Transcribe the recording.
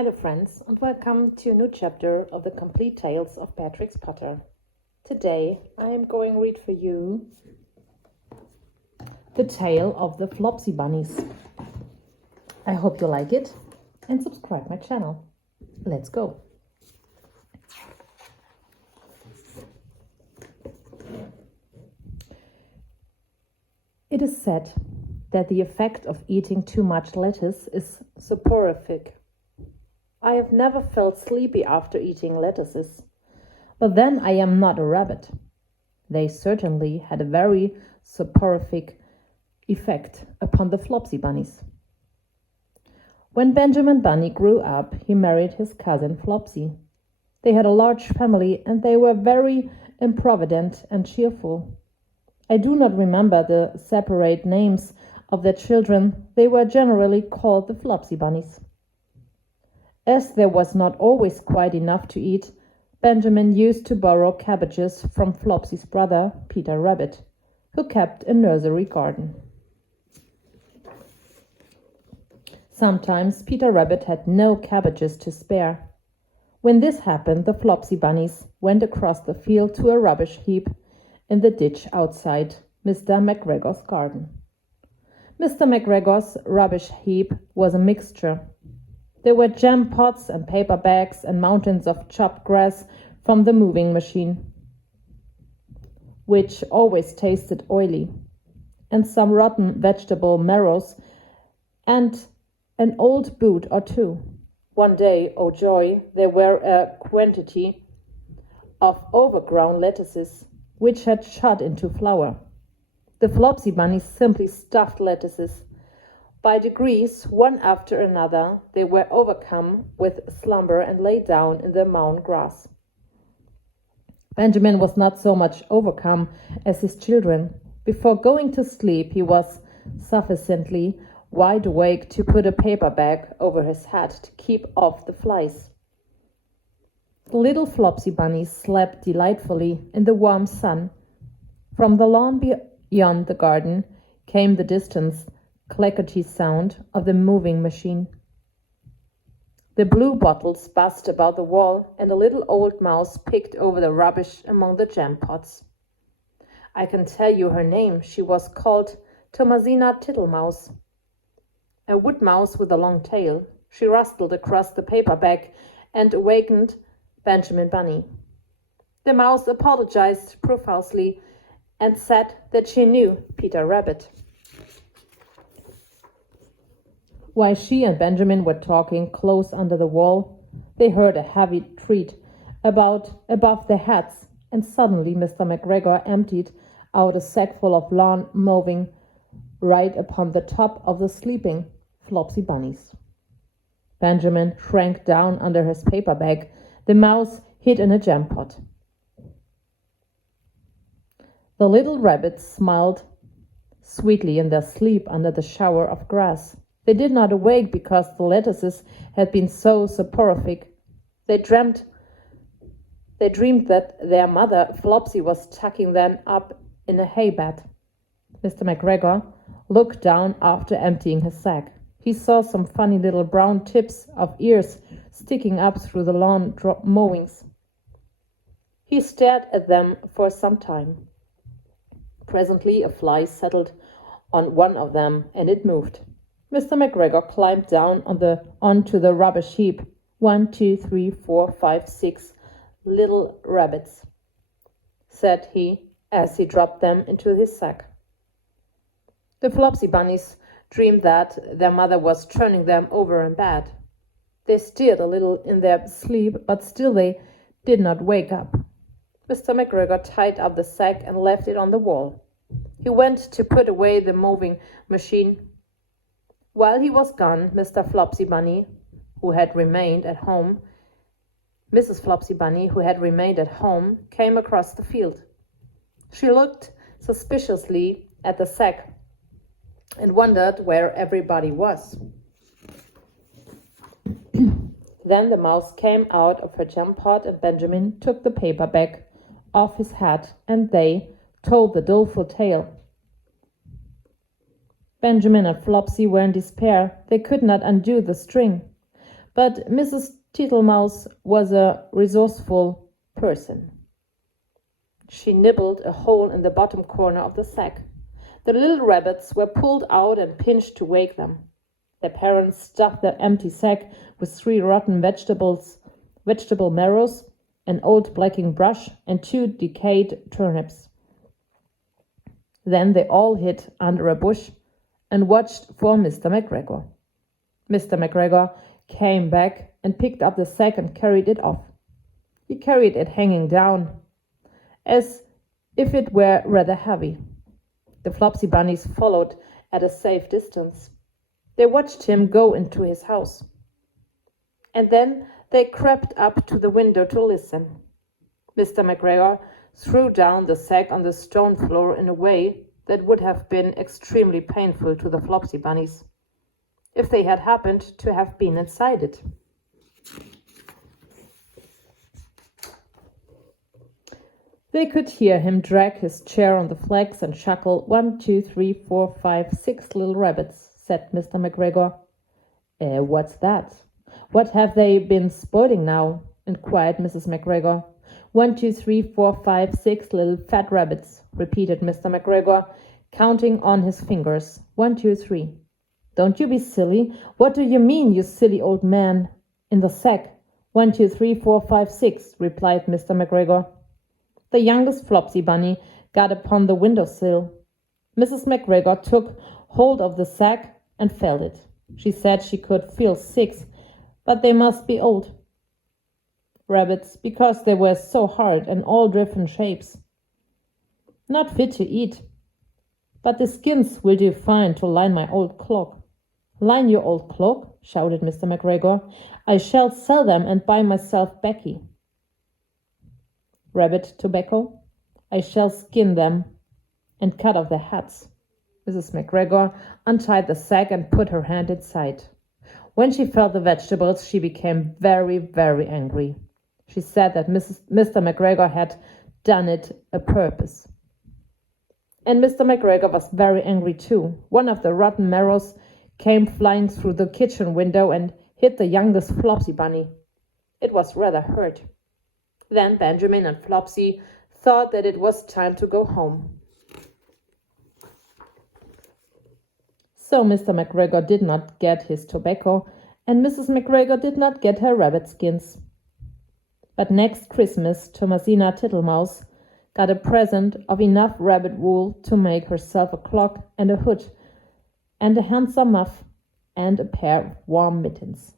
Hello friends, and welcome to a new chapter of the complete tales of Beatrix Potter. Today I am going to read for you the tale of the Flopsy Bunnies. I hope you like it and subscribe my channel. Let's go. It is said that the effect of eating too much lettuce is soporific. I have never felt sleepy after eating lettuces, but then I am not a rabbit. They certainly had a very soporific effect upon the Flopsy Bunnies. When Benjamin Bunny grew up, he married his cousin Flopsy. They had a large family and they were very improvident and cheerful. I do not remember the separate names of their children. They were generally called the Flopsy Bunnies. As there was not always quite enough to eat, Benjamin used to borrow cabbages from Flopsy's brother, Peter Rabbit, who kept a nursery garden. Sometimes Peter Rabbit had no cabbages to spare. When this happened, the Flopsy Bunnies went across the field to a rubbish heap in the ditch outside Mr. McGregor's garden. Mr. McGregor's rubbish heap was a mixture. There were jam pots and paper bags and mountains of chopped grass from the moving machine, which always tasted oily, and some rotten vegetable marrows, and an old boot or two. One day, oh joy, there were a quantity of overgrown lettuces, which had shot into flower. The Flopsy Bunnies simply stuffed lettuces. By degrees, one after another, they were overcome with slumber and lay down in the mown grass. Benjamin was not so much overcome as his children. Before going to sleep, he was sufficiently wide awake to put a paper bag over his head to keep off the flies. The little Flopsy Bunnies slept delightfully in the warm sun. From the lawn beyond the garden came the distant clackety sound of the moving machine. The blue bottles buzzed about the wall, and a little old mouse picked over the rubbish among the jam pots. I can tell you her name. She was called Thomasina Tittlemouse, a wood mouse with a long tail. She rustled across the paper bag and awakened Benjamin Bunny. The mouse apologized profusely and said that she knew Peter Rabbit. While she and Benjamin were talking close under the wall, they heard a heavy tread above their heads, and suddenly Mr. McGregor emptied out a sackful of lawn mowing right upon the top of the sleeping Flopsy Bunnies. Benjamin shrank down under his paper bag. The mouse hid in a jam pot. The little rabbits smiled sweetly in their sleep under the shower of grass. They did not awake because the lettuces had been so soporific. They dreamed that their mother, Flopsy, was tucking them up in a hay bed. Mr. McGregor looked down after emptying his sack. He saw some funny little brown tips of ears sticking up through the lawn mowings. He stared at them for some time. Presently a fly settled on one of them, and it moved. Mr. McGregor climbed down onto the rubbish heap. 1, 2, 3, 4, 5, 6 little rabbits, said he, as he dropped them into his sack. The Flopsy Bunnies dreamed that their mother was turning them over in bed. They stirred a little in their sleep, but still they did not wake up. Mr. McGregor tied up the sack and left it on the wall. He went to put away the moving machine. While he was gone, Mrs. Flopsy Bunny, who had remained at home, came across the field. She looked suspiciously at the sack and wondered where everybody was. Then the mouse came out of her jam pot, and Benjamin took the paper bag off his head, and they told the doleful tale. Benjamin and Flopsy were in despair. They could not undo the string. But Mrs. Tittlemaus was a resourceful person. She nibbled a hole in the bottom corner of the sack. The little rabbits were pulled out and pinched to wake them. Their parents stuffed the empty sack with 3 rotten vegetable marrows, an old blacking brush, and 2 decayed turnips. Then they all hid under a bush and watched for Mr. McGregor. Mr. McGregor came back and picked up the sack and carried it off. He carried it hanging down, as if it were rather heavy. The Flopsy bunnies followed at a safe distance. They watched him go into his house. And then they crept up to the window to listen. Mr. McGregor threw down the sack on the stone floor in a way that would have been extremely painful to the Flopsy bunnies, if they had happened to have been inside it. They could hear him drag his chair on the flags and chuckle. 1, 2, 3, 4, 5, 6 little rabbits, said Mr. McGregor. What's that? What have they been spoiling now? Inquired Mrs. McGregor. 1, 2, 3, 4, 5, 6 little fat rabbits, repeated Mr. McGregor, counting on his fingers. 1, 2, 3. Don't you be silly. What do you mean, you silly old man? In the sack. 1, 2, 3, 4, 5, 6, replied Mr. McGregor. The youngest Flopsy bunny got upon the window-sill. Mrs. McGregor took hold of the sack and felt it. She said she could feel 6, but they must be old rabbits, because they were so hard and all different shapes. Not fit to eat, but the skins will do fine to line my old cloak. Line your old cloak? Shouted Mr. McGregor. I shall sell them and buy myself baccy. Rabbit tobacco? I shall skin them and cut off their heads. Mrs. McGregor untied the sack and put her hand inside. When she felt the vegetables, she became very, very angry. She said that Mr. McGregor had done it a purpose. And Mr. McGregor was very angry too. One of the rotten marrows came flying through the kitchen window and hit the youngest Flopsy bunny. It was rather hurt. Then Benjamin and Flopsy thought that it was time to go home. So Mr. McGregor did not get his tobacco, and Mrs. McGregor did not get her rabbit skins. But next Christmas, Thomasina Tittlemaus got a present of enough rabbit wool to make herself a cloak and a hood, and a handsome muff, and a pair of warm mittens.